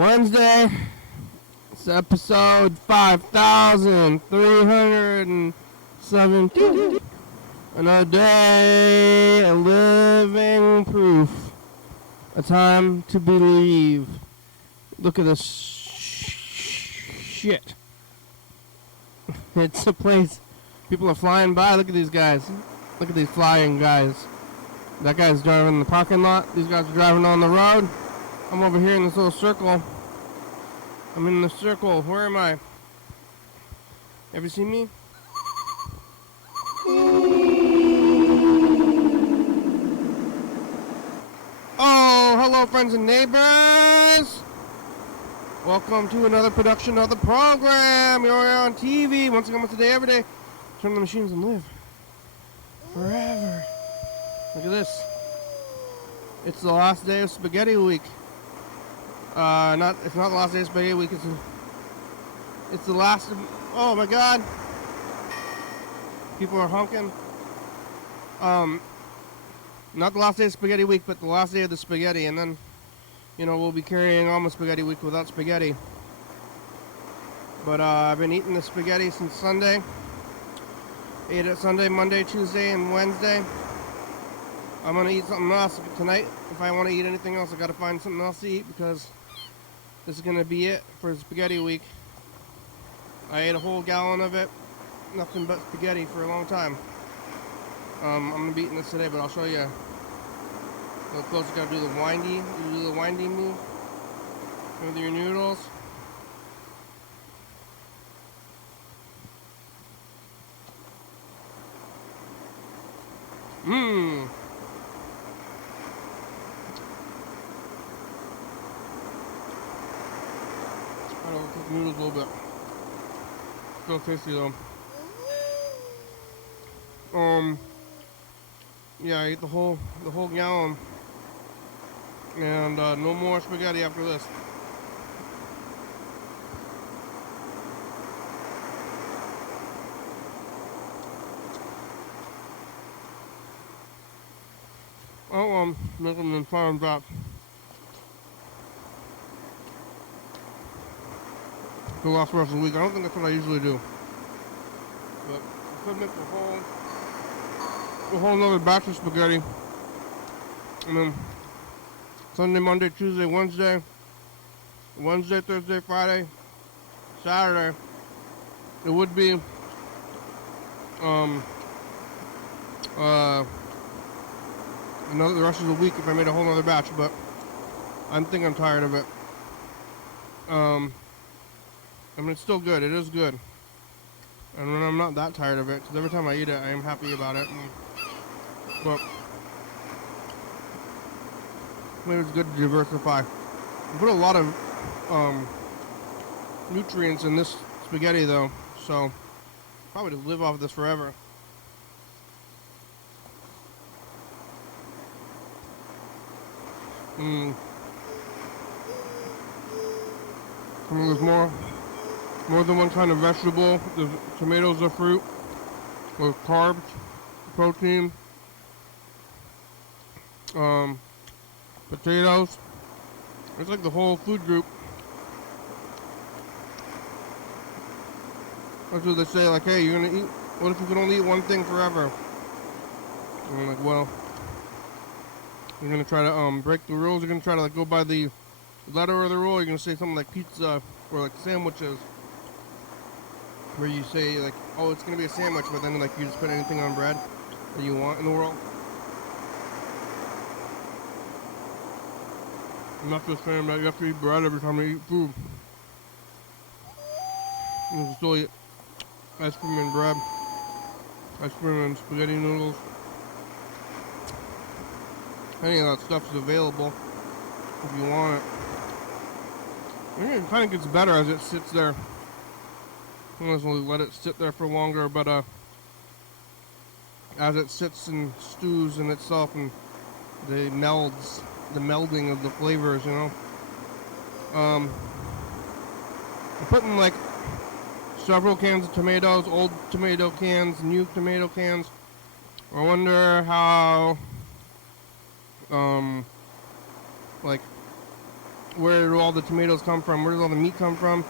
Wednesday. It's episode 5317. Another day, a living proof. A time to believe. Look at this shit. It's a place. People are flying by. Look at these guys. Look at these flying guys. That guy's driving in the parking lot. These guys are driving on the road. I'm over here in this little circle. I'm in the circle. Where am I? Ever see me? Oh, hello friends and neighbors. Welcome to another production of the program. You're on TV. Once again, today, every day. Turn the machines and live forever. Look at this. It's the last day of Spaghetti Week. It's not the last day of Spaghetti Week. It's the last. Oh my God! People are honking. Not the last day of Spaghetti Week, but the last day of the spaghetti, and then, we'll be carrying on the Spaghetti Week without spaghetti. But I've been eating the spaghetti since Sunday. Ate it Sunday, Monday, Tuesday, and Wednesday. I'm gonna eat something else tonight. If I want to eat anything else, I gotta find something else to eat because this is gonna be it for Spaghetti Week. I ate a whole gallon of it, nothing but spaghetti for a long time. I'm gonna be eating this today, but I'll show you. A little close. You gotta do the windy. You do the windy move with your noodles. Mmm. I don't cook noodles a little bit. Still tasty though. Yeah, I ate the whole gallon, and no more spaghetti after this. I'll make them in fire and drop. To last the rest of the week. I don't think that's what I usually do. But I could make a whole another batch of spaghetti. And then Sunday, Monday, Tuesday, Wednesday, Thursday, Friday, Saturday. It would be the rest of the week if I made a whole other batch, but I think I'm tired of it. It's still good. It is good. And when I'm not that tired of it, because every time I eat it, I am happy about it. But maybe it's good to diversify. I put a lot of nutrients in this spaghetti, though, so probably to live off of this forever. There's more than one kind of vegetable. The tomatoes are fruit with carbs, protein, potatoes. It's like the whole food group. That's what they say, like, hey, you're gonna eat, what if you can only eat one thing forever? And I'm like, well, you're gonna try to break the rules. You're gonna try to go by the letter of the rule. You're gonna say something like pizza or like sandwiches, where you say like, oh, it's gonna be a sandwich, but then like you just put anything on bread that you want in the world. I'm not just saying that you have to eat bread every time you eat food. You can still eat ice cream and bread, ice cream and spaghetti noodles. Any of that stuff is available if you want it. I think it kind of gets better as it sits there. Sometimes we'll let it sit there for longer, but as it sits and stews in itself and the melding of the flavors, I'm putting like several cans of tomatoes, old tomato cans, new tomato cans. I wonder how where do all the tomatoes come from? Where does all the meat come from?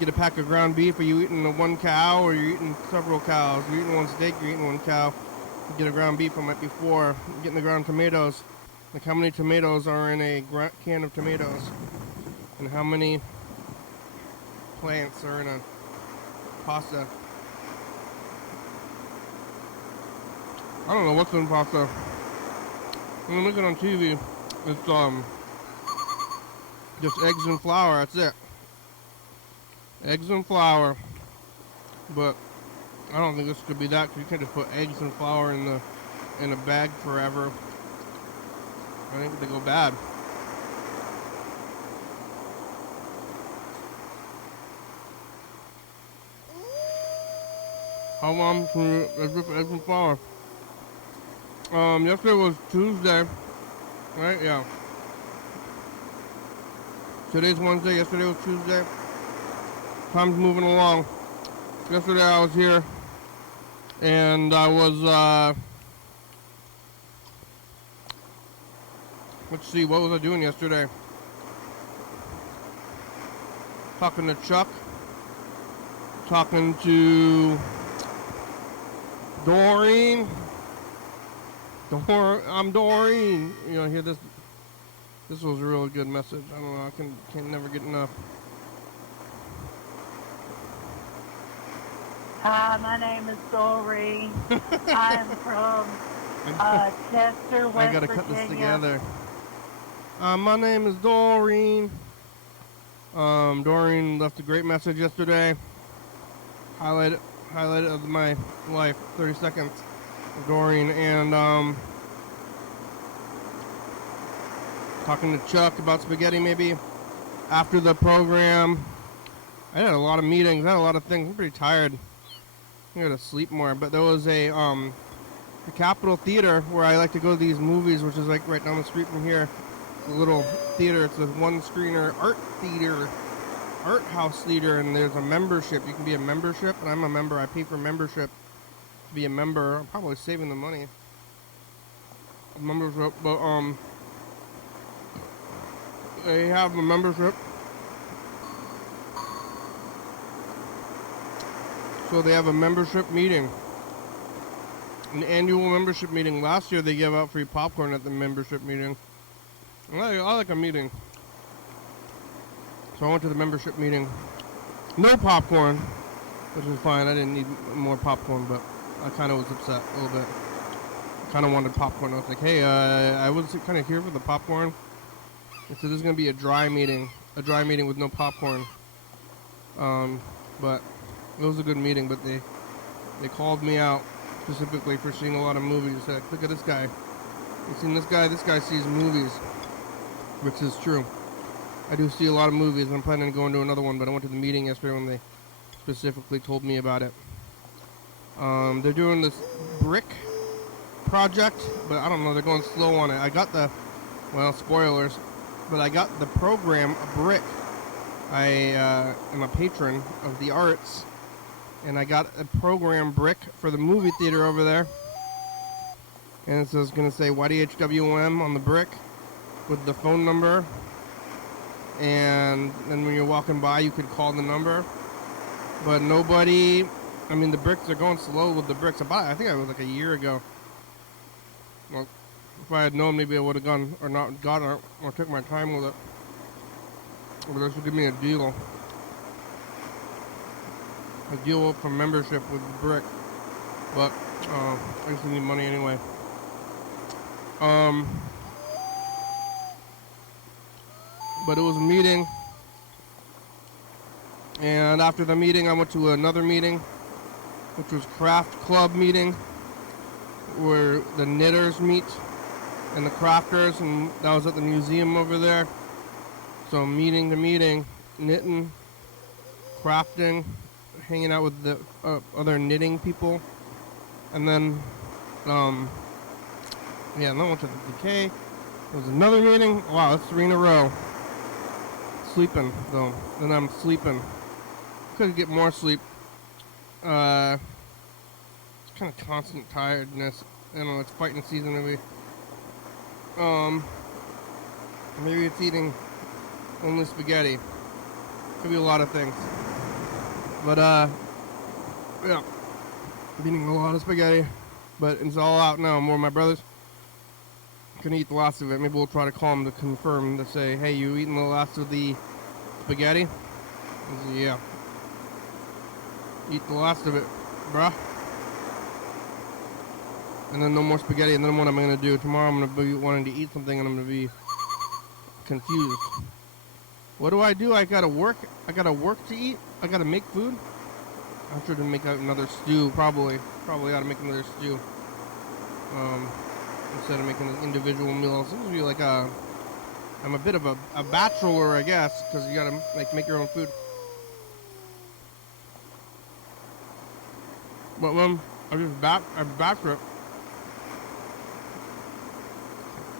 Get a pack of ground beef. Are you eating the one cow or you're eating several cows? You're eating one steak, you're eating one cow. You get a ground beef, it might be 4. You're getting the ground tomatoes. Like how many tomatoes are in a can of tomatoes? And how many plants are in a pasta? I don't know what's in pasta. I'm looking on TV. It's just eggs and flour. That's it. Eggs and flour. But I don't think this could be that, because you can't just put eggs and flour in a bag forever. I think they go bad. How long can you eggs and flour? Yesterday was Tuesday, right? Yeah. Today's Wednesday, yesterday was Tuesday. Time's moving along. Yesterday I was here, and I was, let's see, what was I doing yesterday? Talking to Chuck. Talking to Doreen. I'm Doreen. You know, hear this? This was a really good message. I don't know. I can't never get enough. Hi, my name is Doreen. I'm from Chester, West Virginia. I gotta cut this together. My name is Doreen. Doreen left a great message yesterday. Highlight of my life. 30 seconds. Doreen, and talking to Chuck about spaghetti maybe after the program. I had a lot of meetings, I had a lot of things. I'm pretty tired. I gotta sleep more. But there was the Capitol Theater where I like to go to these movies, which is like right down the street from here. A little theater. It's a one-screener art house theater, and there's a membership. You can be a membership, and I'm a member. I pay for membership. Be a member. I'm probably saving the money. Membership, but they have a membership. So they have a membership meeting. An annual membership meeting. Last year they gave out free popcorn at the membership meeting. I like a meeting. So I went to the membership meeting. No popcorn, which was fine. I didn't need more popcorn, but I kind of was upset a little bit. I kind of wanted popcorn. I was like, hey, I was kind of here for the popcorn. And so this is going to be a dry meeting with no popcorn. But it was a good meeting, but they called me out specifically for seeing a lot of movies. They said, look at this guy. You seen this guy? This guy sees movies, which is true. I do see a lot of movies, and I'm planning to go into another one, but I went to the meeting yesterday when they specifically told me about it. They're doing this brick project, but I don't know, they're going slow on it. I got spoilers, but I got the program brick. I am a patron of the arts, and I got a program brick for the movie theater over there. And it's just going to say YDHWM on the brick with the phone number. And then when you're walking by, you could call the number. But nobody... I mean, the bricks are going slow with the bricks. I think it was like a year ago. Well, if I had known, maybe I would have gone or not got it or took my time with it. But this would give me a deal. A deal for membership with the brick. But I just need money anyway. But it was a meeting. And after the meeting, I went to another meeting, which was craft club meeting, where the knitters meet and the crafters, and that was at the museum over there. So meeting to meeting, knitting, crafting, hanging out with the other knitting people, and then and then I went to the decay. There was another meeting. Wow, that's 3 in a row. Sleeping though, then I'm sleeping. Could get more sleep. It's kind of constant tiredness. I don't know, it's fighting season maybe. Maybe it's eating only spaghetti. Could be a lot of things. But, yeah. I'm eating a lot of spaghetti. But it's all out now. More of my brothers can eat the last of it. Maybe we'll try to call them to confirm, to say, hey, you eating the last of the spaghetti? I say, yeah. Eat the last of it, bruh. And then no more spaghetti. And then what am I going to do? Tomorrow I'm going to be wanting to eat something and I'm going to be confused. What do? I gotta work. I gotta work to eat. I gotta make food. I'm sure to make another stew. Probably ought to make another stew. Instead of making individual meals. It seems to be like I'm a bit of a bachelor, I guess, because you gotta like make your own food. But I just batch it.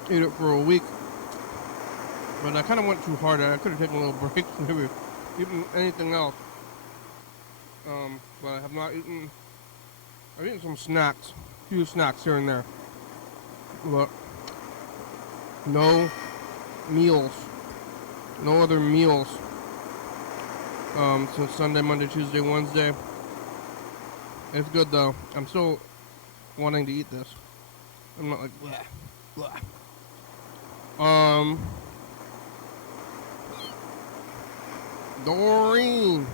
Eat it for a week. But I kind of went too hard. I could have taken a little break, maybe eaten anything else. But I have not eaten. I've eaten some snacks, a few snacks here and there. But no meals, no other meals. Since Sunday, Monday, Tuesday, Wednesday. It's good though. I'm still wanting to eat this. I'm not like blah, blah. Doreen.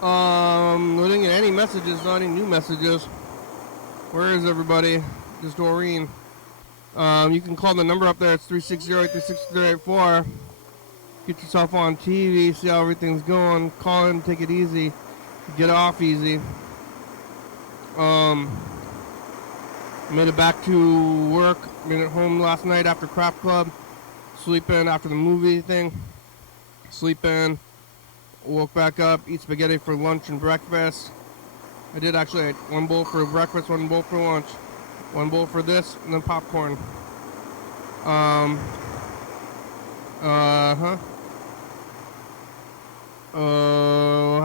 We didn't get any messages, not any new messages. Where is everybody? Just Doreen. You can call the number up there. It's 360-836-384. Get yourself on TV, see how everything's going. Call in, take it easy. Get off easy. Made it back to work. Made it home last night after Craft Club. Sleep in after the movie thing. Sleep in, woke back up, eat spaghetti for lunch and breakfast. I did actually. I had one bowl for breakfast, one bowl for lunch, one bowl for this, and then popcorn.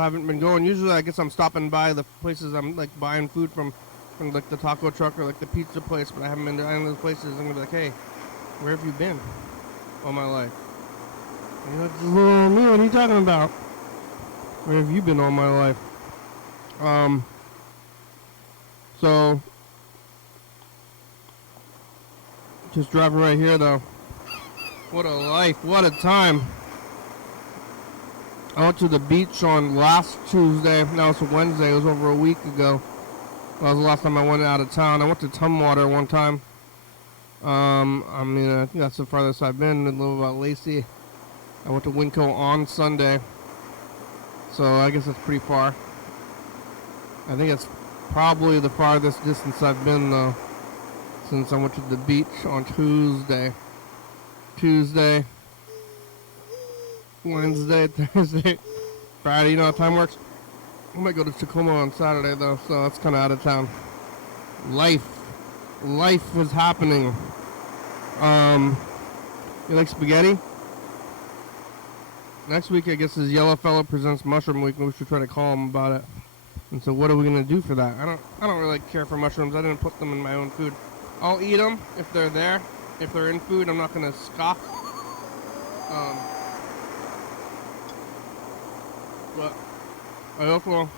Haven't been going. Usually I guess I'm stopping by the places I'm like buying food from like the taco truck or like the pizza place, but I haven't been to any of those places. I'm gonna be like, hey, where have you been all my life? And you're like, what are you talking about? Where have you been all my life? So just driving right here though. What a life, what a time. I went to the beach on last Tuesday. Now it's Wednesday. It was over a week ago. That was the last time I went out of town. I went to Tumwater one time. I think that's the farthest I've been. A little about Lacey. I went to Winco on Sunday. So I guess that's pretty far. I think it's probably the farthest distance I've been though. Since I went to the beach on Tuesday, Wednesday, Thursday, Friday. You know how time works? I might go to Tacoma on Saturday though, so that's kind of out of town. Life was happening. You like spaghetti? Next week, I guess, is Yellow Fellow Presents Mushroom Week. We should try to call him about it. And so, what are we gonna do for that? I don't really care for mushrooms. I didn't put them in my own food. I'll eat them if they're there. If they're in food, I'm not gonna scoff. But I also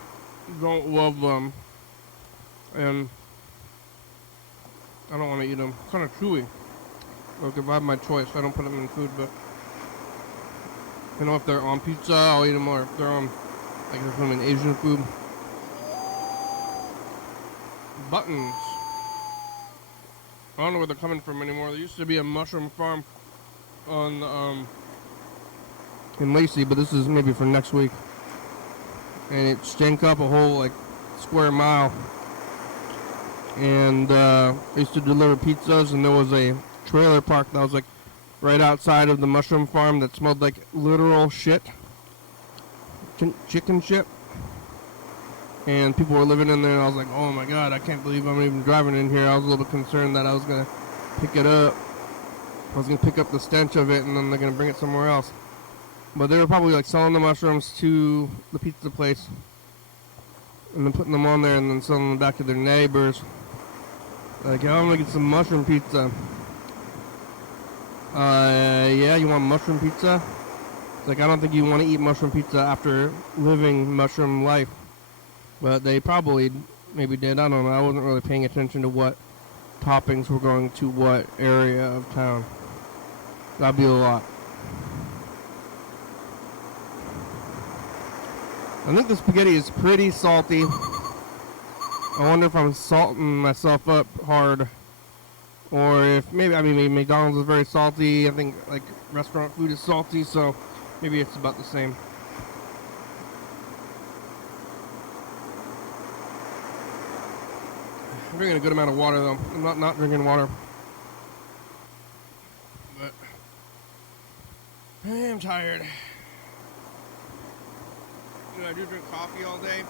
don't love them, and I don't want to eat them. It's kind of chewy. Like if I have my choice, I don't put them in food, but you know, if they're on pizza, I'll eat them, or if they're on, like if I'm in Asian food. Buttons. I don't know where they're coming from anymore. There used to be a mushroom farm on in Lacey, but this is maybe for next week. And it stank up a whole like square mile. And I used to deliver pizzas, and there was a trailer park that was like right outside of the mushroom farm that smelled like literal shit, chicken shit. And people were living in there, and I was like, oh my god, I can't believe I'm even driving in here. I was a little bit concerned that I was gonna pick it up. I was gonna pick up the stench of it, and then they're gonna bring it somewhere else. But they were probably like selling the mushrooms to the pizza place, and then putting them on there, and then selling them back to their neighbors. Like, oh, I'm gonna get some mushroom pizza. Yeah, you want mushroom pizza? It's like, I don't think you want to eat mushroom pizza after living mushroom life. But they probably maybe did. I don't know. I wasn't really paying attention to what toppings were going to what area of town. That'd be a lot. I think the spaghetti is pretty salty. I wonder if I'm salting myself up hard. Or if maybe McDonald's is very salty. I think like restaurant food is salty, so maybe it's about the same. I'm drinking a good amount of water though. I'm not drinking water. But I am tired. You know, I do drink coffee all day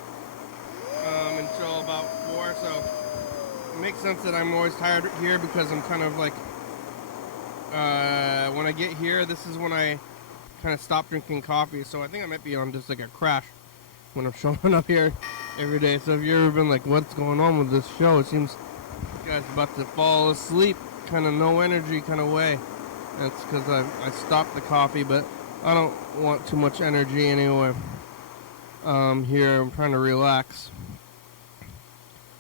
until about 4, so it makes sense that I'm always tired here because I'm kind of like when I get here, this is when I kind of stop drinking coffee. So I think I might be on just like a crash when I'm showing up here every day. So if you've ever been like, what's going on with this show? It seems this guy's about to fall asleep, kind of no energy kind of way. That's because I stopped the coffee, but I don't want too much energy anyway. Here I'm trying to relax.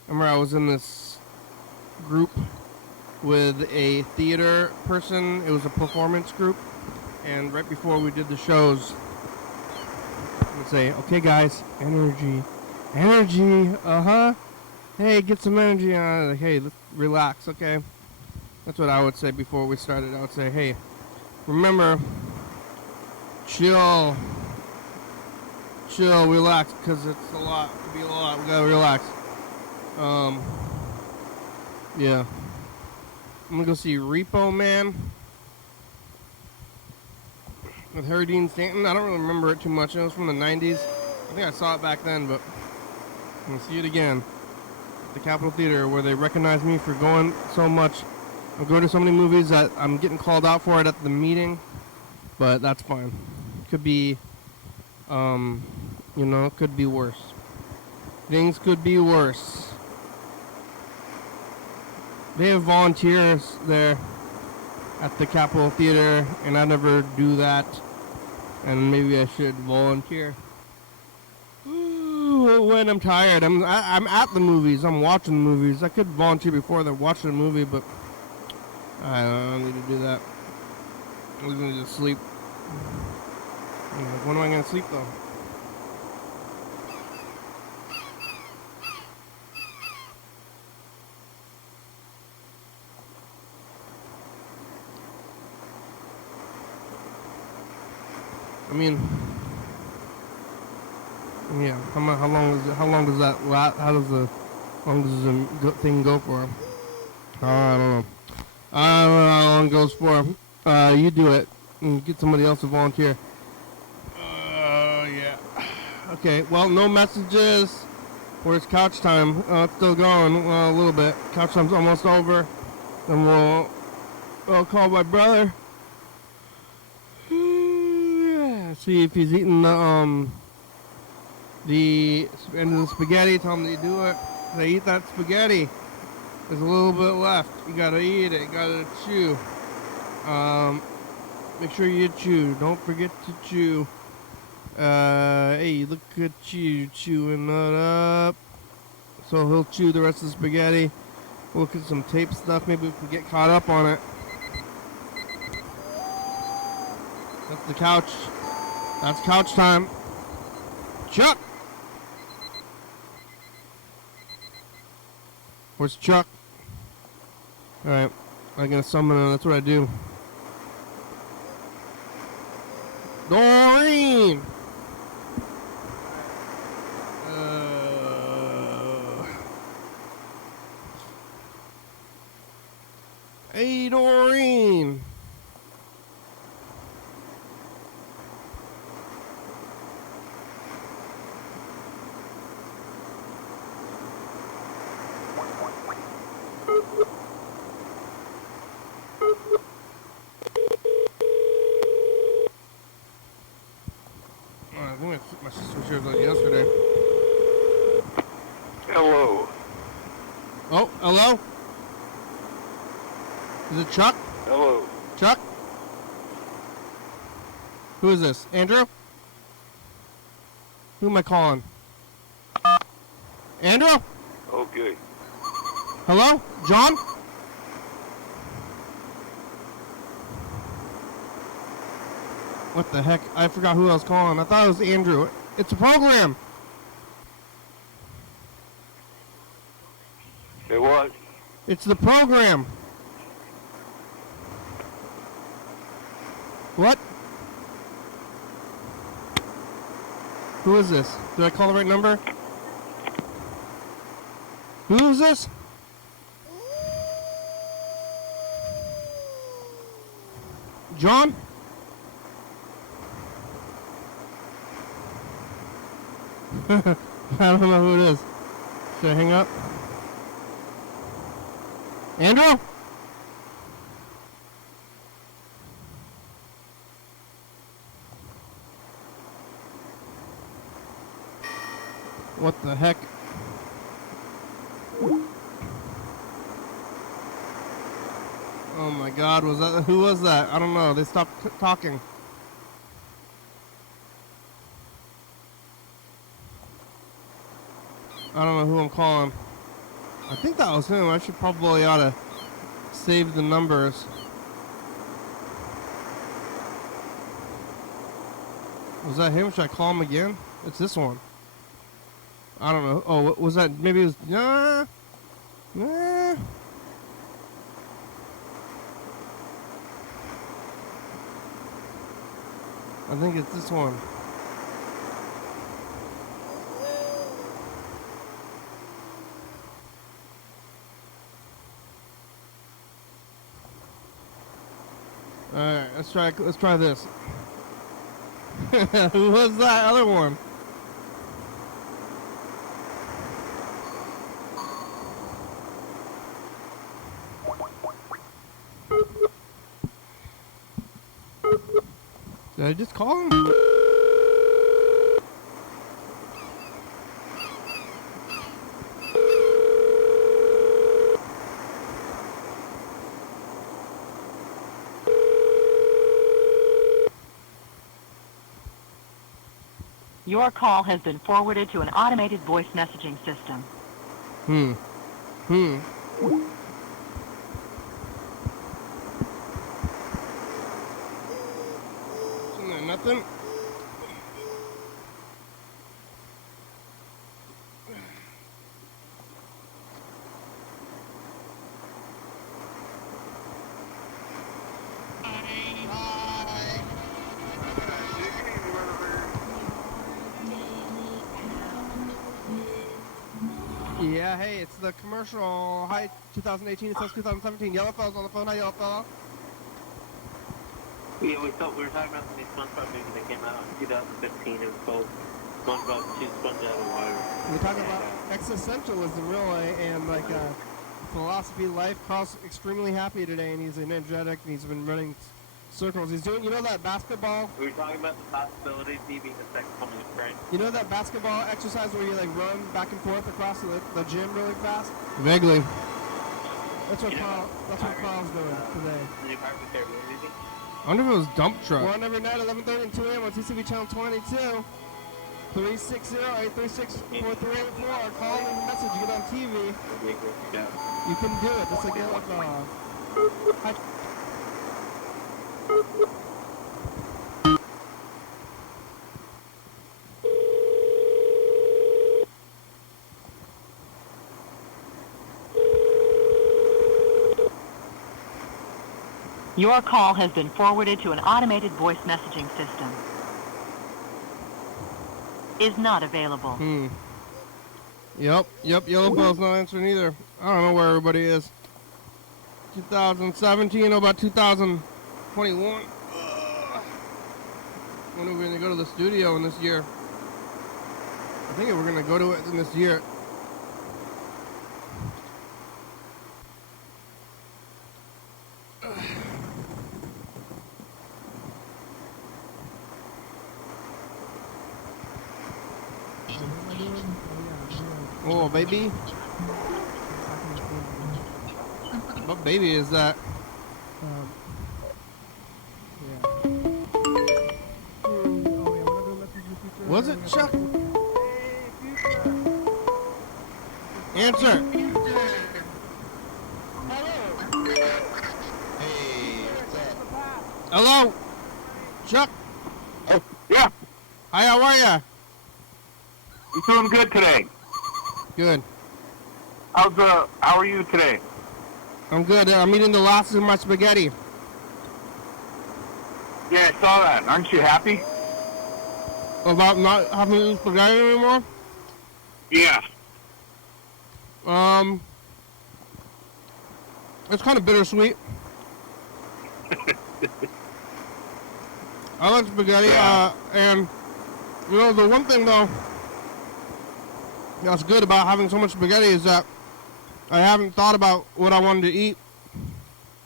Remember I was in this group with a theater person. It was a performance group, and right before we did the shows, I would say, okay guys, energy, hey, get some energy on. Like, hey, let's relax, okay? That's what I would say before we started. I would say, hey, remember, chill, relax, because it's a lot. It could be a lot. We gotta relax. Yeah. I'm gonna go see Repo Man with Harry Dean Stanton. I don't really remember it too much. It was from the 90s. I think I saw it back then, but I'm gonna see it again at the Capitol Theater, where they recognize me for going so much. I'm going to so many movies that I'm getting called out for it at the meeting, but that's fine. Could be, it could be worse. Things could be worse. They have volunteers there at the Capitol Theater, and I never do that. And maybe I should volunteer. When I'm tired, I'm at the movies. I'm watching the movies. I could volunteer before they're watching the movie, but I don't need to do that. I was gonna just sleep. When am I gonna sleep though? I mean, yeah. How long is it? How long does that last? How long does the thing go for? I don't know. I don't know how long it goes for. You do it and get somebody else to volunteer. Yeah. Okay. Well, no messages. Where's couch time? It's still going a little bit. Couch time's almost over. Then I'll call my brother. See if he's eating the end of the spaghetti. Tell him to do it. They eat that spaghetti. There's a little bit left. You gotta eat it. You gotta chew. Make sure you chew. Don't forget to chew. Hey, look at you chewing that up. So he'll chew the rest of the spaghetti. We'll look at some tape stuff. Maybe we can get caught up on it. That's the couch. That's couch time. Chuck! Where's Chuck? Alright. I'm gonna summon him. That's what I do. Doreen! Hey, Doreen! I think my sister was here like yesterday. Hello. Oh, hello? Is it Chuck? Hello. Chuck? Who is this? Andrew? Who am I calling? Andrew? Okay. Hello? John? What the heck? I forgot who I was calling. I thought it was Andrew. It's a program. It was. It's the program. What? Who is this? Did I call the right number? Who is this? John? I don't know who it is. Should I hang up? Andrew? What the heck? Oh my God, who was that? I don't know. They stopped talking. I don't know who I'm calling. I think that was him. I should probably ought to save the numbers. Was that him? Should I call him again? It's this one. I don't know. Oh, what was that? Maybe it was... Nah. I think it's this one. Alright, let's try this. Who was that other one? Did I just call him? Your call has been forwarded to an automated voice messaging system. Isn't there nothing? Yeah, hey, it's the commercial. Hi, 2018, it says 2017. Yellow fella's on the phone. Hi, yellow fella. Yeah, we were talking about the SpongeBob movie that came out in 2015. It was called SpongeBob Shoots Sponge Out of Water. We're talking about existentialism, really, and like philosophy of life. Carl's extremely happy today, and he's energetic, and he's been running circles. He's doing, you know, that basketball. We were talking about the possibility of me being the second coming of Christ. You know that basketball exercise where you like run back and forth across the gym really fast? Vaguely. That's what Carl's doing today. The new Pirates of the Caribbean movie? I wonder if it was Dump Truck. We're on every night, 11:30 and 2 a.m. on TCB Channel 22. 360-836-4384. Call and message. You get on TV. Yeah. You can do it. Just like Yellow Fella. Hi. Your call has been forwarded to an automated voice messaging system. Is not available. Yep, Yellow Bell's not answering either. I don't know where everybody is. 2017, about 2021. When are we going to go to the studio in this year? I think we're going to go to it in this year. Oh, baby. What baby is that? Was it Chuck? Answer. Hello? Chuck? Oh, yeah. Hi, how are ya? I'm doing good today. Good. How are you today? I'm good. I'm eating the last of my spaghetti. Yeah, I saw that. Aren't you happy? About not having to eat spaghetti anymore? Yeah. It's kind of bittersweet. I like spaghetti, and, you know, the one thing, though, that's good about having so much spaghetti is that I haven't thought about what I wanted to eat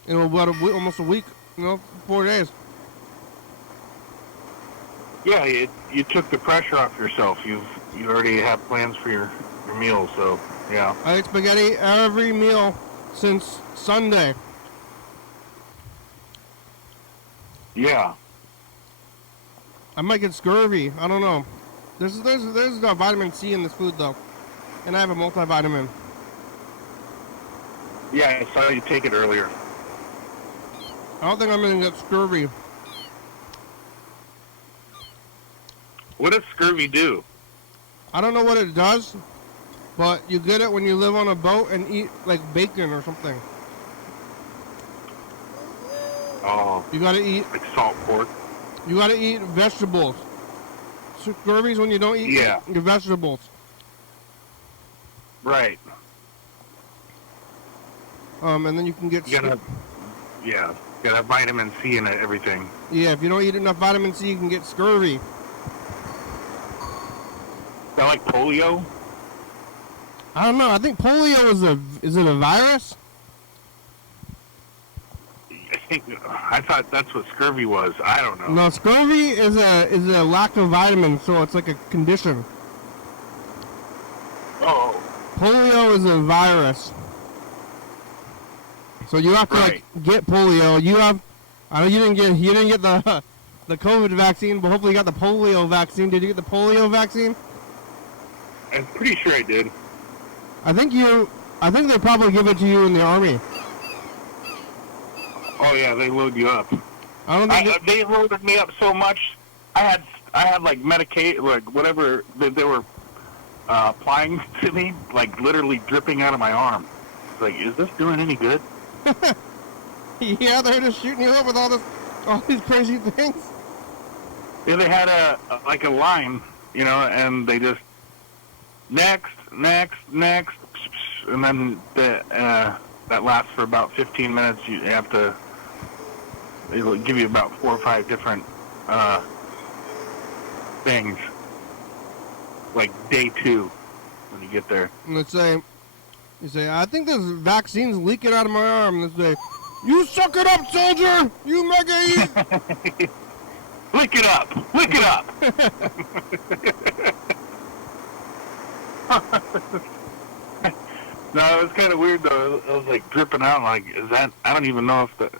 in about almost a week, 4 days. Yeah, you took the pressure off yourself. You already have plans for your meals, so, yeah. I ate spaghetti every meal since Sunday. Yeah. I might get scurvy. I don't know. There's vitamin C in this food, though. And I have a multivitamin. Yeah, I saw you take it earlier. I don't think I'm going to get scurvy. What does scurvy do? I don't know what it does, but you get it when you live on a boat and eat, like, bacon or something. Oh. You gotta eat... Like salt pork? You gotta eat vegetables. Scurvy's when you don't eat your vegetables. Right. And then you can get... You gotta have vitamin C in it, everything. Yeah, if you don't eat enough vitamin C, you can get scurvy. Is that like polio? I don't know. I think polio is it a virus? I thought that's what scurvy was. I don't know. No, scurvy is a lack of vitamins, so it's like a condition. Oh. Polio is a virus. So you have to like get polio. I know you didn't get the COVID vaccine, but hopefully you got the polio vaccine. Did you get the polio vaccine? I'm pretty sure I did. I think they probably give it to you in the army. Oh yeah, they load you up. I don't think they loaded me up so much. I had like Medicaid, like whatever that they were applying to me, like literally dripping out of my arm. It's like, is this doing any good? Yeah, they're just shooting you up with all these crazy things. Yeah, they had a line, and they just next, and then that lasts for about 15 minutes. You have to. They'll give you about 4 or 5 different things, like day 2 when you get there. And you say, I think this vaccine's leaking out of my arm. And they say, you suck it up, soldier! You mega eat! Lick it up! Lick it up! No, it was kind of weird though. It was like dripping out. Like, I don't even know if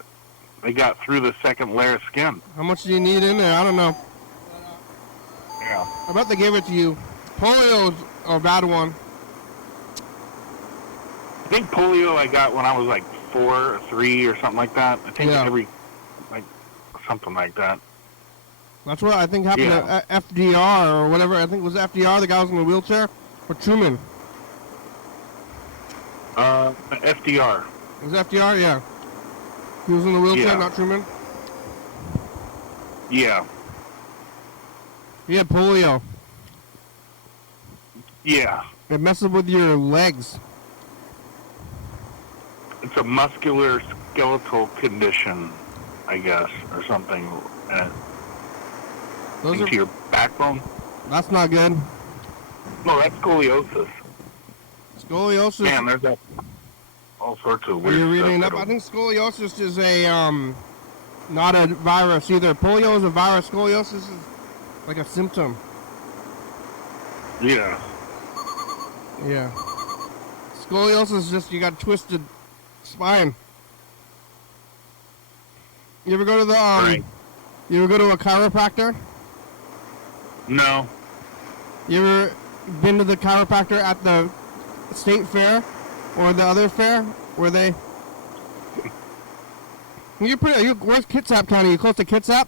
they got through the second layer of skin. How much do you need in there? I don't know. Yeah. I bet they gave it to you. Polio's a bad one. I think polio I got when I was like 4 or 3 or something like that. I think something like that. That's what I think happened to FDR or whatever. I think it was FDR, the guy was in the wheelchair, or Truman. FDR. It was FDR, yeah. He was in the wheelchair, not Truman. Yeah. He had polio. Yeah. It messes with your legs. It's a muscular skeletal condition, I guess, or something. Into your backbone. That's not good. No, that's scoliosis. Scoliosis. Man, there's all sorts of weird stuff. Are you reading stuff. up? I think scoliosis is not a virus either. Polio is a virus. Scoliosis is like a symptom. Yeah. Yeah. Scoliosis is just you got twisted spine. You ever go to the You ever go to a chiropractor? No. You ever been to the chiropractor at the state fair or the other fair where they? Where's Kitsap County? You close to Kitsap?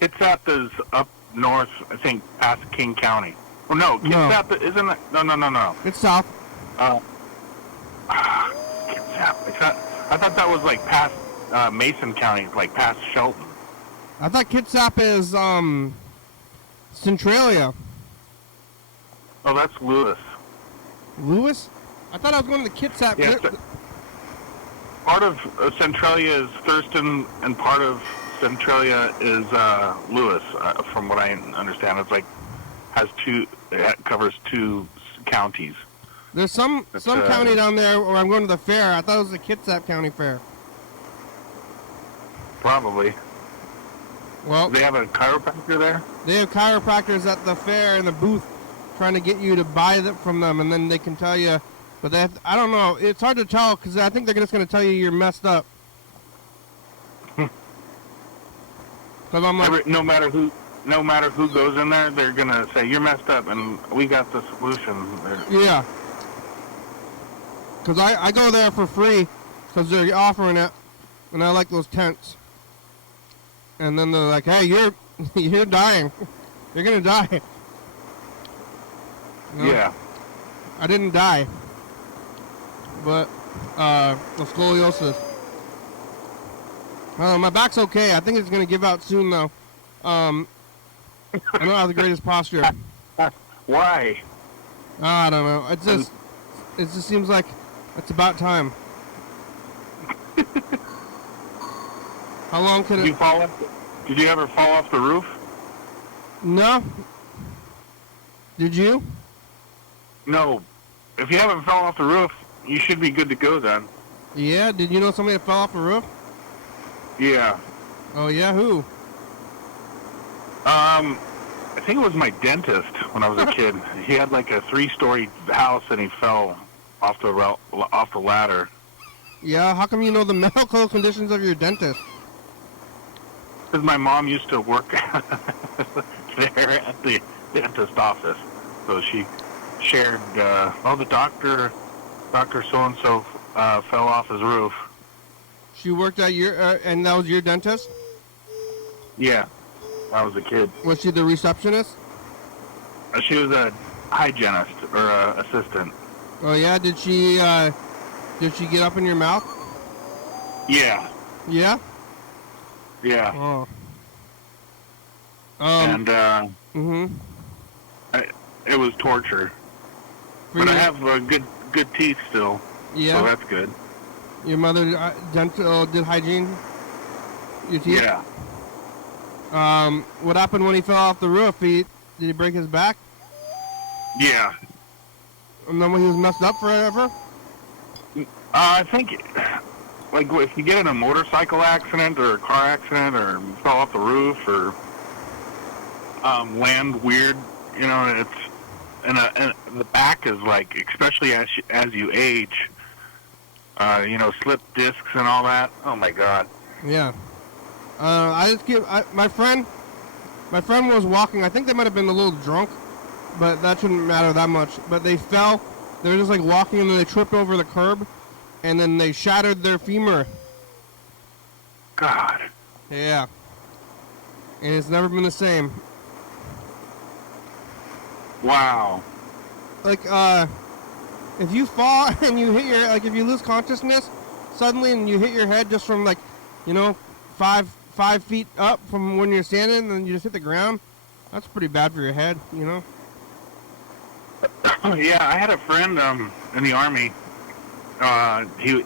Kitsap is up north, I think, past King County. Oh no, Kitsap isn't it? No. It's south. Kitsap. I thought that was like past Mason County, like past Shelton. I thought Kitsap is Centralia. Oh, that's Lewis. Lewis? I thought I was going to Kitsap. Yes. Part of Centralia is Thurston, and part of Centralia is Lewis. From what I understand, it's like it covers two counties. There's some county down there where I'm going to the fair. I thought it was the Kitsap County Fair. Probably. Well, they have a chiropractor there? They have chiropractors at the fair in the booth trying to get you to buy it from them, and then they can tell you. But I don't know. It's hard to tell because I think they're just going to tell you you're messed up. Because I'm like, no matter who goes in there, they're going to say you're messed up, and we got the solution. Yeah. Because I go there for free because they're offering it, and I like those tents. And then they're like, "Hey, you're dying. You're gonna die." No, yeah. I didn't die, but the scoliosis. My back's okay. I think it's gonna give out soon though. I don't have the greatest posture. Why? I don't know. It just seems like it's about time. How long can Did you ever fall off the roof? No. Did you? No. If you haven't fell off the roof, you should be good to go then. Yeah? Did you know somebody that fell off the roof? Yeah. Oh, yeah? Who? I think it was my dentist when I was a kid. He had like a 3-story house and he fell off the ladder. Yeah? How come you know the medical conditions of your dentist? Because my mom used to work there at the dentist office. So she shared, the doctor so-and-so fell off his roof. She worked at and that was your dentist? Yeah, I was a kid. Was she the receptionist? She was a hygienist or assistant. Oh, yeah? Did she get up in your mouth? Yeah. Yeah? Yeah. Oh. It was torture. But I have good teeth still. Yeah. So that's good. Your mother did hygiene? Your teeth? Yeah. What happened when he fell off the roof? Did he break his back? Yeah. And then when he was messed up forever? I think, like, if you get in a motorcycle accident or a car accident or fall off the roof or land weird, it's and the back is like, especially as you age, slip discs and all that. Oh my God. Yeah. My friend was walking. I think they might have been a little drunk, but that shouldn't matter that much. But they fell. They were just like walking and then they tripped over the curb, and then they shattered their femur. God. Yeah. And it's never been the same. Wow. Like, if you fall and you hit if you lose consciousness suddenly and you hit your head just from 5 feet up from when you're standing and then you just hit the ground, that's pretty bad for your head, Yeah, I had a friend in the Army. He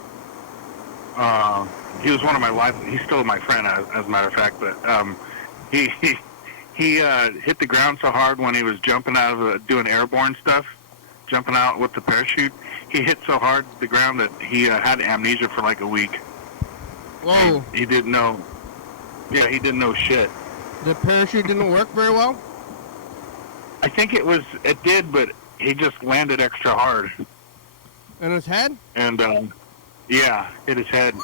was one of my life. He's still my friend, as a matter of fact. But he hit the ground so hard when he was jumping out of doing airborne stuff, jumping out with the parachute. He hit so hard the ground that he had amnesia for like a week. Whoa! He didn't know. Yeah, he didn't know shit. The parachute didn't work very well? I think it did, but he just landed extra hard. In his head? And yeah, hit his head.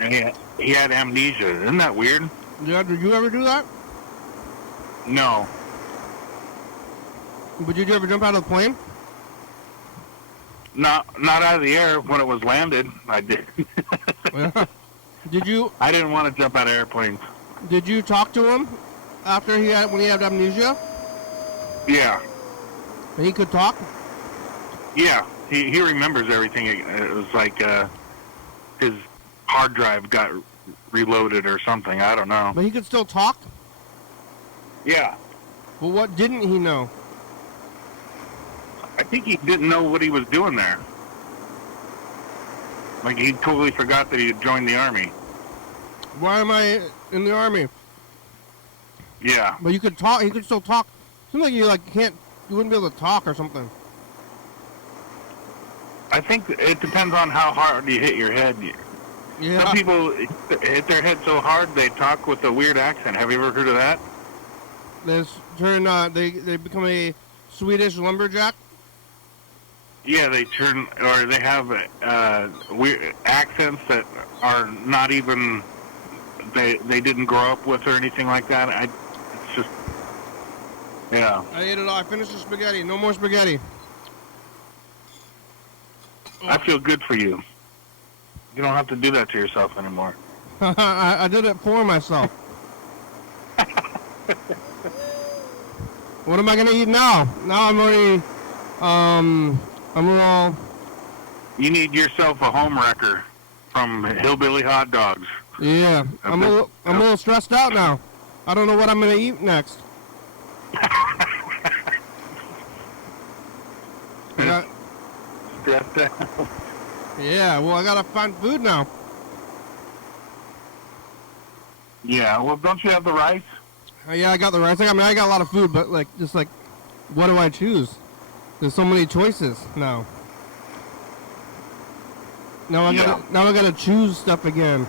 And he had amnesia. Isn't that weird? Yeah, did you ever do that? No. But did you ever jump out of the plane? Not out of the air when it was landed. I did. Yeah. Did you? I didn't want to jump out of airplanes. Did you talk to him after when he had amnesia? Yeah. And he could talk? Yeah. He remembers everything. It was like his hard drive got reloaded or something. I don't know. But he could still talk? Yeah. Well, what didn't he know? I think he didn't know what he was doing there. Like, he totally forgot that he had joined the Army. Why am I in the Army? Yeah. But you could talk. He could still talk. Seems like you you wouldn't be able to talk or something. I think it depends on how hard you hit your head. Yeah. Some people hit their head so hard they talk with a weird accent. Have you ever heard of that? They become a Swedish lumberjack. Yeah, they have weird accents that are not even they didn't grow up with or anything like that. It's just, yeah. I ate it all. I finished the spaghetti. No more spaghetti. I feel good for you. You don't have to do that to yourself anymore. I did it for myself. What am I gonna eat now? Now I'm already, I'm all. You need yourself a home wrecker from Hillbilly Hot Dogs. Yeah, I'm a little stressed out now. I don't know what I'm gonna eat next. Stressed out. Yeah, well, I gotta find food now. Yeah, well, don't you have the rice? Yeah, I got the rice. I got a lot of food, but what do I choose? There's so many choices now. Now I gotta choose stuff again.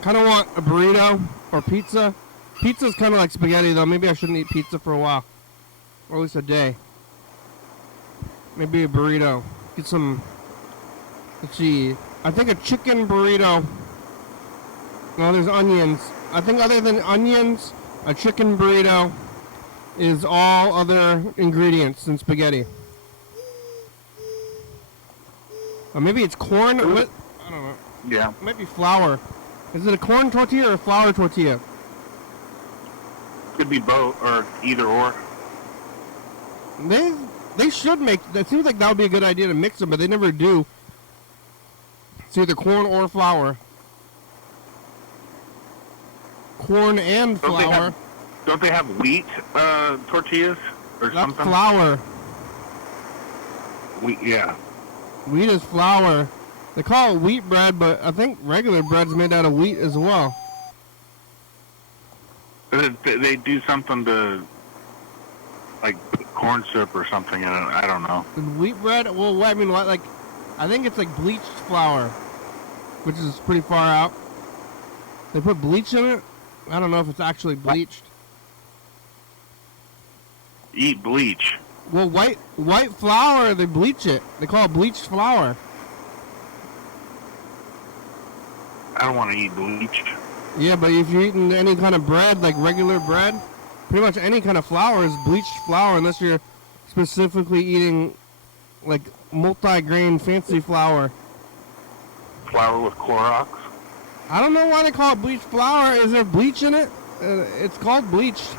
Kind of want a burrito or pizza. Pizza's kind of like spaghetti, though. Maybe I shouldn't eat pizza for a while, or at least a day. Maybe a burrito. Get some. Let's see. I think a chicken burrito. No, there's onions. I think other than onions, a chicken burrito is all other ingredients in spaghetti. Or maybe it's corn. I don't know. Yeah. It might be flour. Is it a corn tortilla or a flour tortilla? Could be both, or either or. They should make. It seems like that would be a good idea to mix them, but they never do. It's either corn or flour. Corn and flour. Don't they have wheat tortillas or That's something? flour. Wheat, yeah. Wheat is flour. They call it wheat bread, but I think regular bread's made out of wheat as well. They do something to, like, corn syrup or something in it. I don't know. And wheat bread? Well, I mean, I think it's like bleached flour, which is pretty far out. They put bleach in it? I don't know if it's actually bleached. Eat bleach. Well, white flour, they bleach it. They call it bleached flour. I don't want to eat bleach. Yeah, but if you're eating any kind of bread, like regular bread, pretty much any kind of flour is bleached flour, unless you're specifically eating like multi-grain fancy flour. Flour with Clorox? I don't know why they call it bleached flour. Is there bleach in it? It's called bleached.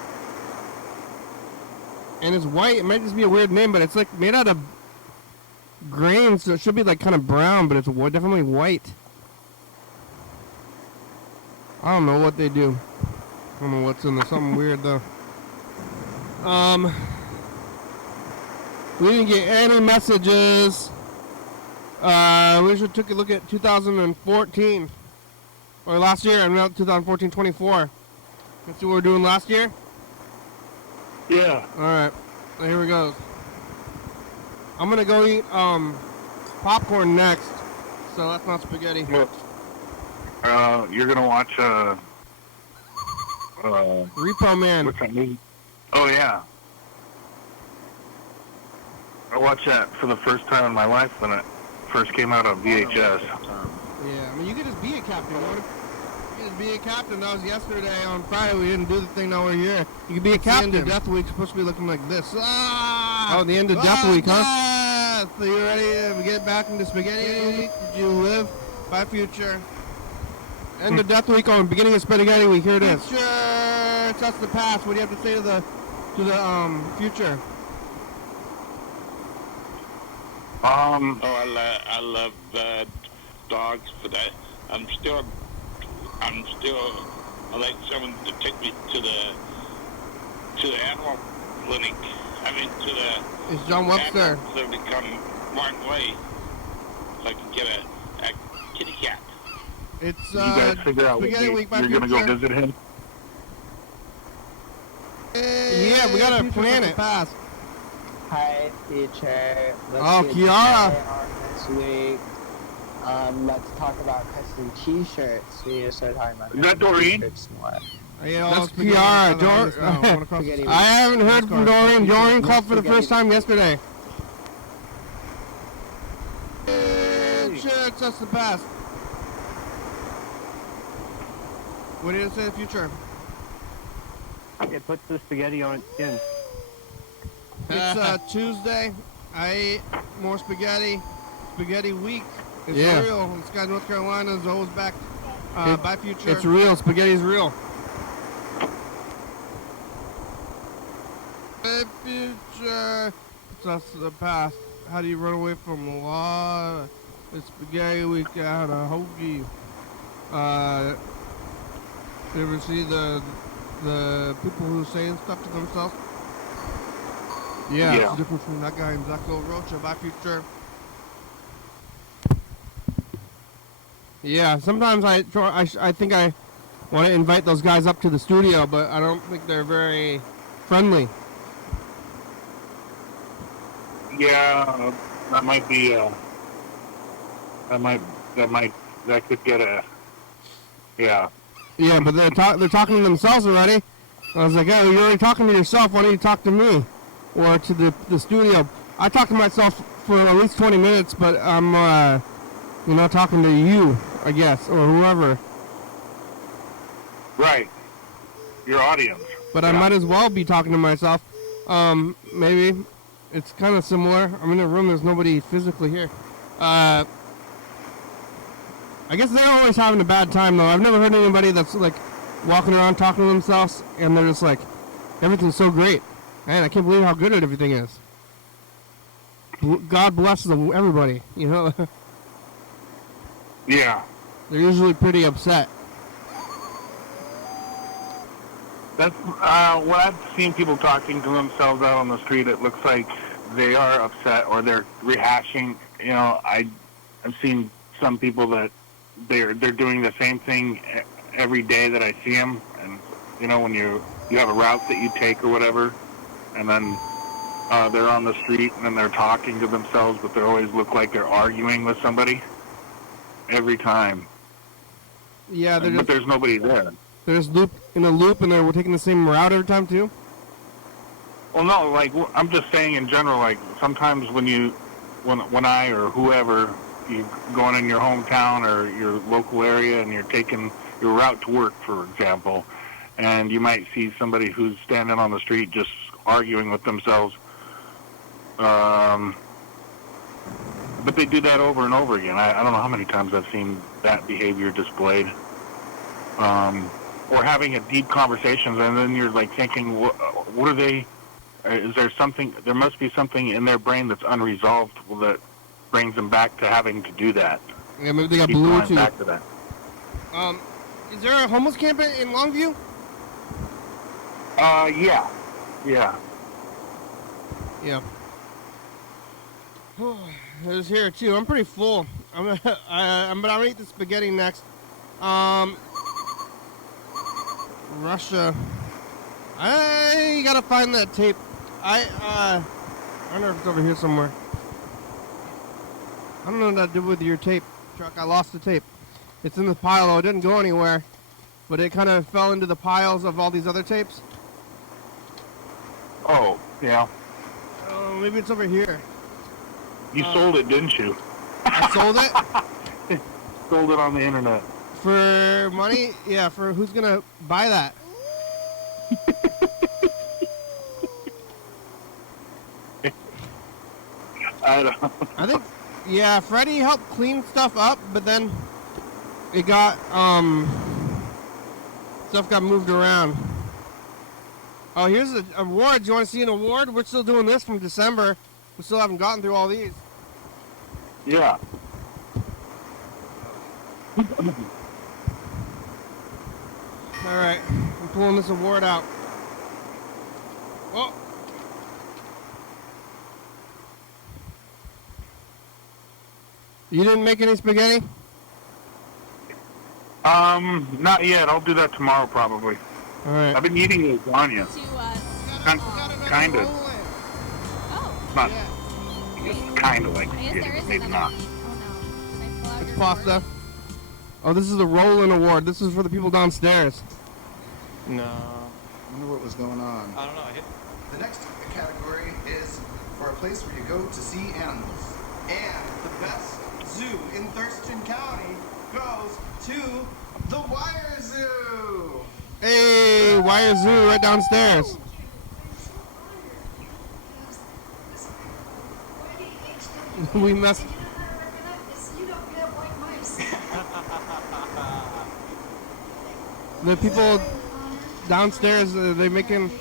And it's white. It might just be a weird name, but it's like made out of grains, so it should be like kind of brown, but it's definitely white. I don't know what they do. I don't know what's in there. Something weird though. We didn't get any messages. We should take a look at 2014. Or last year, I mean 2014-24. Let's see what we're doing last year. Yeah. Alright, here we go. I'm gonna go eat popcorn next. So that's not spaghetti. You're gonna watch Repo Man. what's that movie? Oh yeah. I watched that for the first time in my life when it first came out on VHS. Yeah, I mean you could just be a captain, you know? You could be a captain. That was yesterday on Friday. We didn't do the thing. Now we're here. You could be a captain. The end of Death Week's supposed to be looking like this. Ah! Oh, the end of Death Week, huh? Ah! So you ready to get back into Spaghetti Week? Did you live by future? End of Death Week on beginning of Spaghetti Week. Here it is. Future. That's the past. What do you have to say to the future? Oh, I love dogs for that. I like someone to take me to the animal clinic. I mean, to the It's John Webster. animal clinic come Martin Way, so I can get a kitty cat. It's You guys figure out what Spaghetti date Week by you're going to future. go visit him? Yeah, we gotta plan it. Past. Hi, future. Let's Oh, get Kiara. together on this week. Let's talk about custom T-shirts. We need to start talking about Is that custom Doreen? T-shirts more. That's Kiara. Spaghetti I haven't heard from Doreen. Doreen called for the Spaghetti. first time yesterday. Sure, it's just the past. What did it say? The future. It puts the spaghetti on its skin. It's Tuesday. I ate more spaghetti. Spaghetti week. It's Yeah. real. This guy in North Carolina is always back. By future. It's real. Spaghetti's real. By future. It's just the past. How do you run away from law? It's spaghetti week out of hoagie. You ever see the people who say stuff to themselves? Yeah. It's different from that guy in Zacco Rocha. By future. Yeah. Sometimes I think I want to invite those guys up to the studio, but I don't think they're very friendly. Yeah, that might be, that could get yeah. Yeah, but they're talking to themselves already. I was like, oh, you're already talking to yourself. Why don't you talk to me or to the studio? I talk to myself for at least 20 minutes, but I'm talking to you, I guess, or whoever. Right. Your audience. But I might as well be talking to myself. Maybe it's kind of similar. I'm in a room. There's nobody physically here. I guess they're always having a bad time, though. I've never heard anybody that's, like, walking around talking to themselves, and they're just like, everything's so great. Man, I can't believe how good everything is. God blesses everybody, you know? Yeah. They're usually pretty upset. That's when I've seen people talking to themselves out on the street. It looks like they are upset or they're rehashing. You know, I've seen some people that they're doing the same thing every day that I see them. And you know, when you have a route that you take or whatever, and then they're on the street and then they're talking to themselves, but they always look like they're arguing with somebody every time. Yeah, But there's nobody there. they're just in a loop, and we're taking the same route every time, too? Well, no, like, I'm just saying in general, like, sometimes when I or whoever, you're going in your hometown or your local area and you're taking your route to work, for example, and you might see somebody who's standing on the street just arguing with themselves. But they do that over and over again. I don't know how many times I've seen that behavior displayed. Or having a deep conversation, and then you're like thinking, what are they? Is there something? There must be something in their brain that's unresolved that brings them back to having to do that. Yeah, maybe they got Keep blue going too. back to that. Is there a homeless camp in Longview? Yeah. Yeah. There's here too. I'm pretty full. But I'm gonna eat the spaghetti next. Russia. I gotta find that tape. I wonder if it's over here somewhere. I don't know what to do with your tape, truck. I lost the tape. It's in the pile, though. It didn't go anywhere. But it kind of fell into the piles of all these other tapes. Oh, yeah. Maybe it's over here. You sold it, didn't you? I sold it? Sold it on the internet. For money? Yeah, for who's gonna buy that? I don't know. I think, yeah, Freddie helped clean stuff up, but then it got, stuff got moved around. Oh, here's an award. Do you want to see an award? We're still doing this from December. We still haven't gotten through all these. Yeah. All right, I'm pulling this award out. Oh. You didn't make any spaghetti? Not yet. I'll do that tomorrow probably. All right. I've been eating lasagna. Kind of. Oh. Not. Yeah. It's kind of like I guess there spaghetti, is but maybe another not. meat. Oh no. Did I pull out It's your pasta. award? Oh, this is the Roland Award. This is for the people downstairs. No. I wonder what was going on. I don't know. I hit. The next category is for a place where you go to see animals. And the best zoo in Thurston County goes to the Wire Zoo. Hey, Wire Zoo right downstairs. We messed. The people downstairs, they making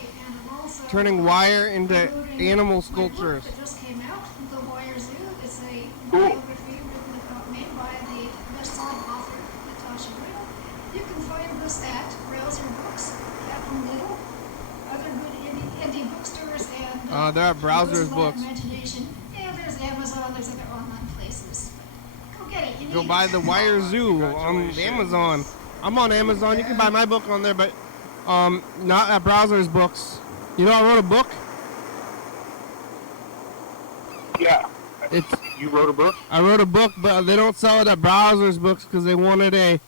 turning wire into animal sculptures. That just came out, The Wire Zoo. It's a Cool. biography made by the best-selling author Natasha Riddle. You can find this at Browser Books, at Home Little, other good indie bookstores, and They're at Browser's Books of Books. Imagination. And there's Amazon. There's other online places. Go get it. You Go need buy it. the Wire Zoo on Amazon. I'm on Amazon. You can buy my book on there, but not at Browser's Books. You know, I wrote a book. Yeah. It's You wrote a book? I wrote a book, but they don't sell it at Browser's Books because they wanted a.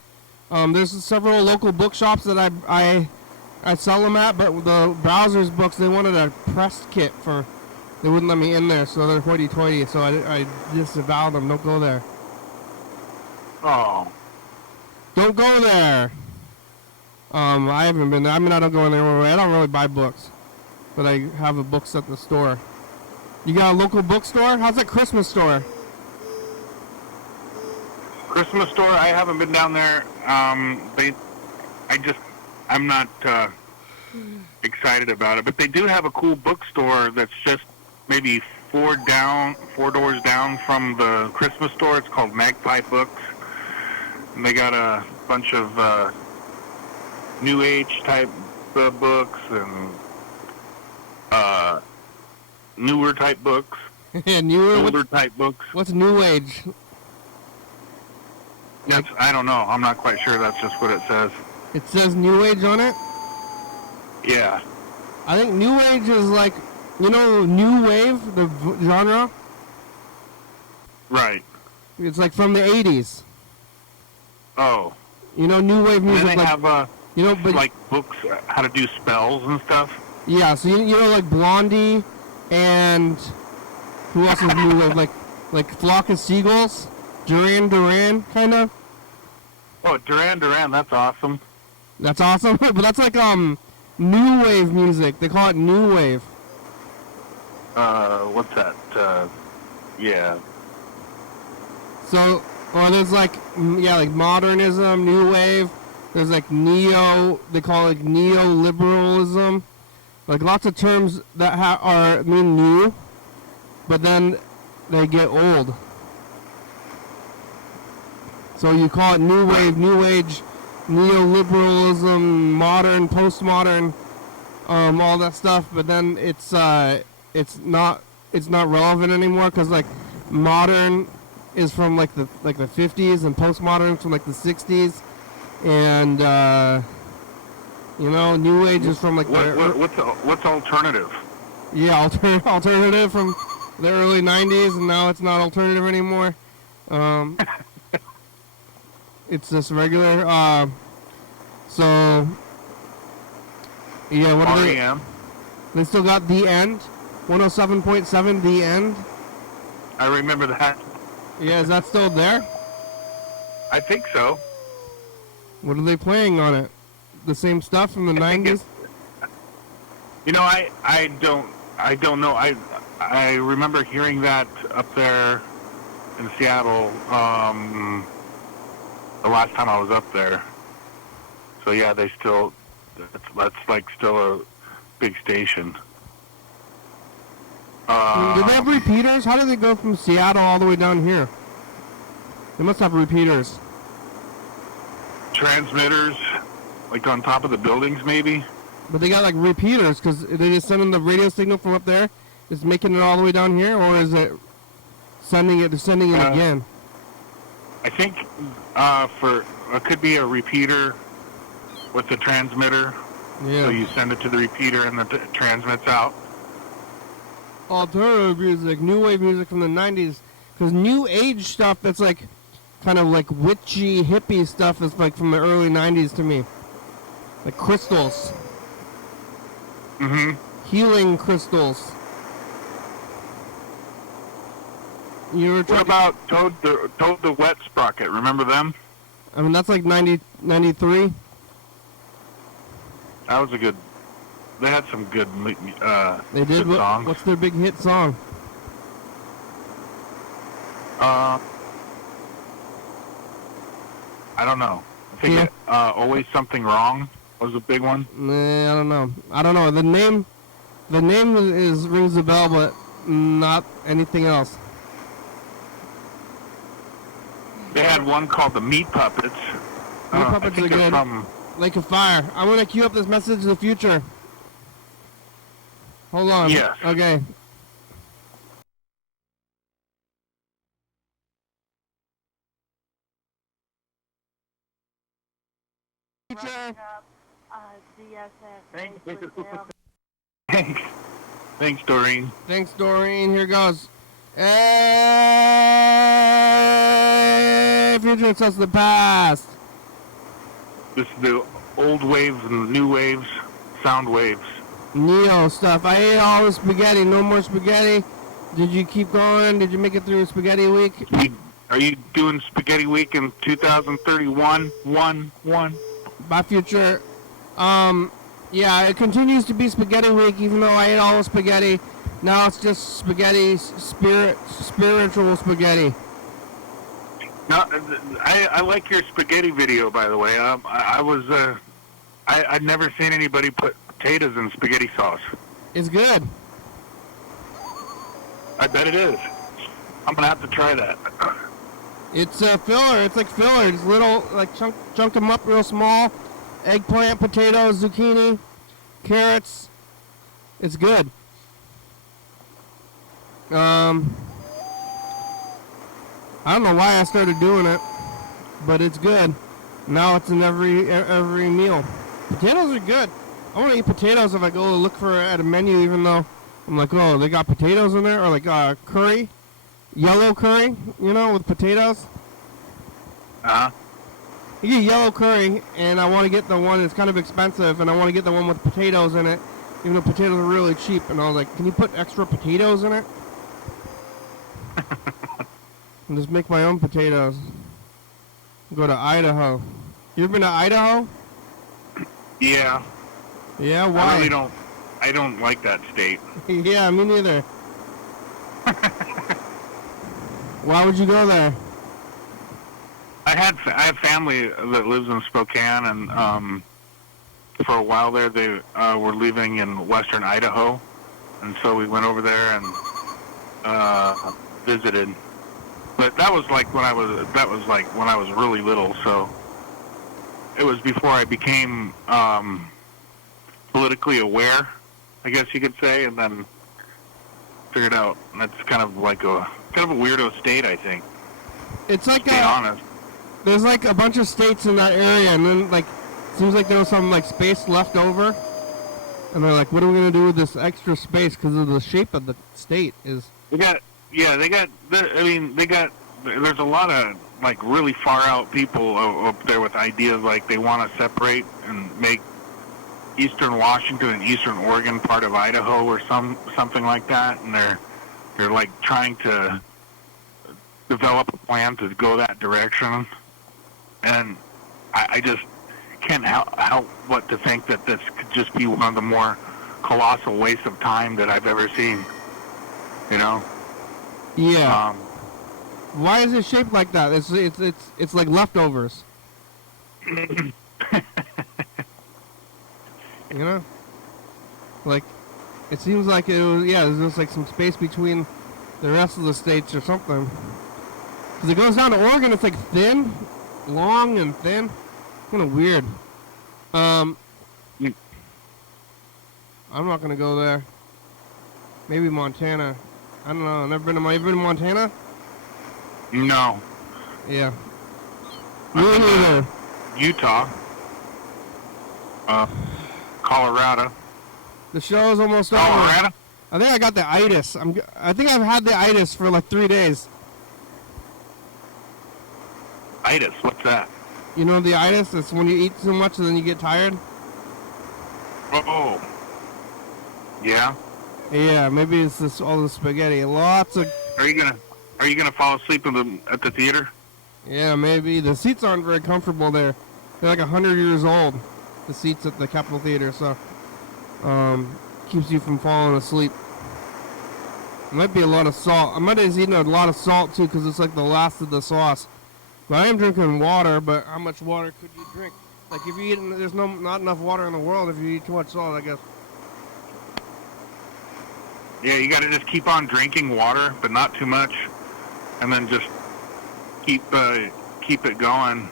There's several local bookshops that I sell them at, but the Browser's Books, they wanted a press kit for. They wouldn't let me in there, so they're hoity-toity. So I disavowed them. Don't go there. Oh. Don't go there. I haven't been there. I mean, I don't go in there. I don't really buy books, but I have the books at the store. You got a local bookstore? How's that Christmas store? Christmas store, I haven't been down there. I'm not excited about it, but they do have a cool bookstore that's just maybe four doors down from the Christmas store. It's called Magpie Books, and they got a bunch of New Age type books and newer type books, Yeah, newer. older type books. What's New Age? I don't know. I'm not quite sure. That's just what it says. It says New Age on it. Yeah. I think New Age is like, you know, New Wave, the genre. Right. It's like from the 80s. Oh. You know, New Wave And music. then they Like, have you know, but like books how to do spells and stuff. yeah. So you know, like Blondie, and who else is New Wave? Like Flock of Seagulls, Duran, kind of. Oh, Duran, that's awesome. That's awesome. But that's like New Wave music. They call it New Wave. What's that? Yeah. So, there's like, like modernism, New Wave. There's like they call it like neoliberalism. Like lots of terms that mean new, but then they get old. So you call it New Wave, New Age, neoliberalism, modern, postmodern, all that stuff. But then it's not relevant anymore because like modern is from like the 50s and postmodern from like the 60s, and you know, New Age is from like what's alternative? Yeah, alternative from the early 90s, and now it's not alternative anymore. It's just regular. So yeah, what are they? REM. They still got The End, 107.7 The End. I remember that. Yeah, is that still there? I think so. What are they playing on it? The same stuff from the 90s? You know, I don't know. I remember hearing that up there in Seattle the last time I was up there. So yeah, they still that's like still a big station. Do they have repeaters? How do they go from Seattle all the way down here? They must have repeaters. Transmitters, like on top of the buildings, maybe. But they got like repeaters because they just sending the radio signal from up there. Is making it all the way down here, or is it sending it? They're sending it again. I think it could be a repeater with the transmitter. Yeah. So you send it to the repeater and it transmits out. Alternative music, new wave music from the 90s. Because new age stuff that's like kind of like witchy, hippie stuff is like from the early 90s to me. Like crystals. Mm-hmm. Healing crystals. What about Toad the Wet Sprocket? Remember them? I mean, that's like 93. That was a good... They had some good They did. good songs. What's their big hit song? I don't know. I think Always Something Wrong was a big one. Nah, I don't know. The name is rings a bell, but not anything else. They had one called the Meat Puppets. Meat Puppets are good. From... Lake of Fire. I'm gonna queue up this message to the future. Hold on. Yes. Okay. Thanks, Doreen. Thanks, Doreen. Here goes. Hey, future says the past. This is the old waves and the new waves, sound waves. Neo stuff. I ate all the spaghetti. No more spaghetti. Did you keep going? Did you make it through Spaghetti Week? Are you doing Spaghetti Week in 2031? My future. Yeah, it continues to be Spaghetti Week, even though I ate all the spaghetti. Now it's just spaghetti, spiritual spaghetti. No, I like your spaghetti video, by the way. I'd never seen anybody put potatoes in spaghetti sauce. It's good. I bet it is. I'm gonna have to try that. It's a filler. It's like filler. It's little, like chunk them up real small. Eggplant, potatoes, zucchini, carrots. It's good. I don't know why I started doing it, but it's good. Now it's in every meal. Potatoes are good. I want to eat potatoes if I go look for it at a menu, even though I'm like, oh, they got potatoes in there, or like curry, yellow curry, with potatoes. You get yellow curry, and I want to get the one that's kind of expensive, and I want to get the one with potatoes in it, even though potatoes are really cheap. And I was like, can you put extra potatoes in it? And just make my own potatoes. Go to Idaho. You ever been to Idaho? Yeah. Yeah, why? I don't like that state. Yeah, me neither. Why would you go there? I have family that lives in Spokane, and for a while there they were living in western Idaho, and so we went over there and visited. But that was like when I was really little, so it was before I became politically aware, I guess you could say, and then figured out that's kind of a weirdo state, I think. It's like to be honest. There's like a bunch of states in that area, and then like seems like there was some like space left over, and they're like, what are we gonna do with this extra space because of the shape of the state is. There's a lot of like really far out people up there with ideas like they want to separate and make Eastern Washington and Eastern Oregon part of Idaho or something like that, and they're like trying to develop a plan to go that direction. And I just can't help but to think that this could just be one of the more colossal wastes of time that I've ever seen. You know? Yeah. Why is it shaped like that? It's like leftovers. You know? Like, it seems like it was, yeah, there's just like some space between the rest of the states or something. Because it goes down to Oregon, it's like thin, long and thin. Kind of weird. I'm not gonna go there. Maybe Montana. I don't know. Never been to Montana? No. Yeah. Me neither. Utah. Colorado. The show is almost over. Colorado? I think I got the itis. I think I've had the itis for like 3 days. Itis? What's that? You know the itis? It's when you eat too much and then you get tired. Oh. Yeah. Yeah, maybe it's this all the spaghetti. Lots of. Are you gonna fall asleep at the theater? Yeah, maybe. The seats aren't very comfortable there. They're like 100 years old. The seats at the Capitol Theater, so keeps you from falling asleep. It might be a lot of salt. I might have eaten a lot of salt too, because it's like the last of the sauce. But I am drinking water. But how much water could you drink? Like if you eat, there's not enough water in the world if you eat too much salt, I guess. Yeah, you got to just keep on drinking water, but not too much, and then just keep it going.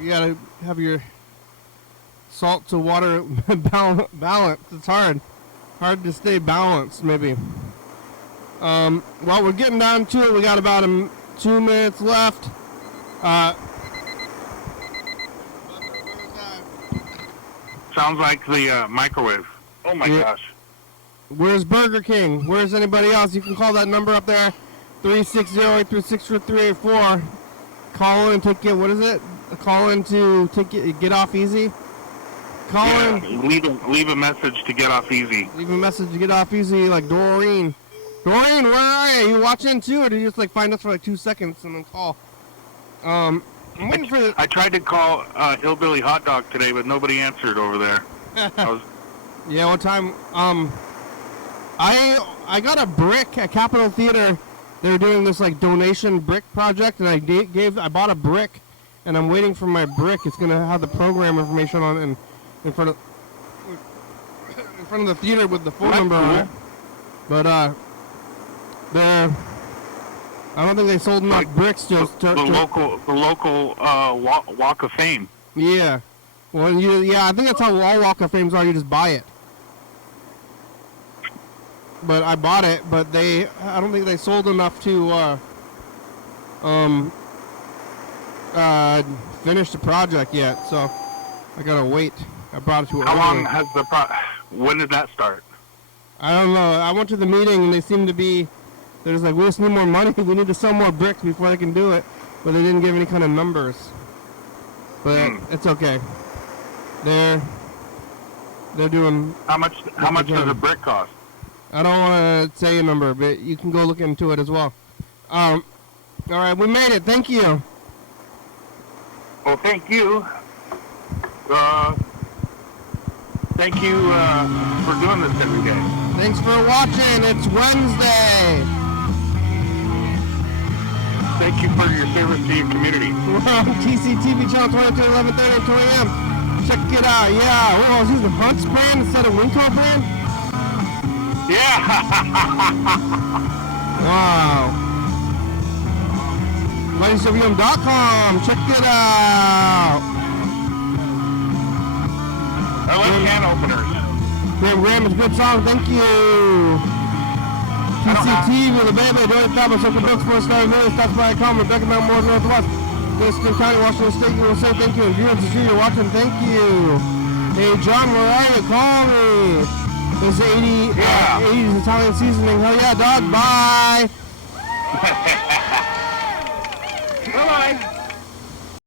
You gotta have your salt to water balance. It's hard to stay balanced. Maybe. Well, we're getting down to it. We got about 2 minutes left. Sounds like the microwave. Oh my gosh. Where's Burger King? Where's anybody else? You can call that number up there, 360-836-4384. Call in to get, what is it? Call in to get off easy. Call in. Leave a message to get off easy. Leave a message to get off easy, like Doreen. Doreen, where are you? You watching too, or do you just like find us for like 2 seconds and then call? I'm waiting for. I tried to call Hillbilly Hot Dog today, but nobody answered over there. Yeah, one time. I got a brick at Capitol Theater. They were doing this like donation brick project, and I bought a brick, and I'm waiting for my brick. It's gonna have the program information on it in front of the theater with the phone number on it. But I don't think they sold enough bricks the local Walk of Fame. Yeah. Well, I think that's how all Walk of Fames are. You just buy it. But I bought it, but I don't think they sold enough to finish the project yet. So I gotta wait. I brought it to. How long has when did that start? I don't know. I went to the meeting and they seemed to be. They're just like, we just need more money. We need to sell more bricks before they can do it. But they didn't give any kind of numbers. But it's okay. They're doing. How much does a brick cost? I don't want to say a number, but you can go look into it as well. All right, we made it. Thank you. Well, thank you. Thank you for doing this every day. Thanks for watching. It's Wednesday. Thank you for your service to your community. We're on TCTV channel 22, 11:30, and 2 a.m. Check it out. Yeah. Oh, I was using Hunt's brand instead of Winco brand. Yeah. Wow. YDHWM.com. Check it out. I like can openers. Graham is a good song. Thank you. TCTV with a baby. Join the Travel Social Books for a star video. Stops by a comment. Rebecca Mount Moore Northwest. Thurston County, Washington State. You will say thank you. And viewers to see you're watching. Thank you. Hey, John, where are you? Call me. There's 80s Italian seasoning. Hell yeah, dog. Bye. Bye-bye.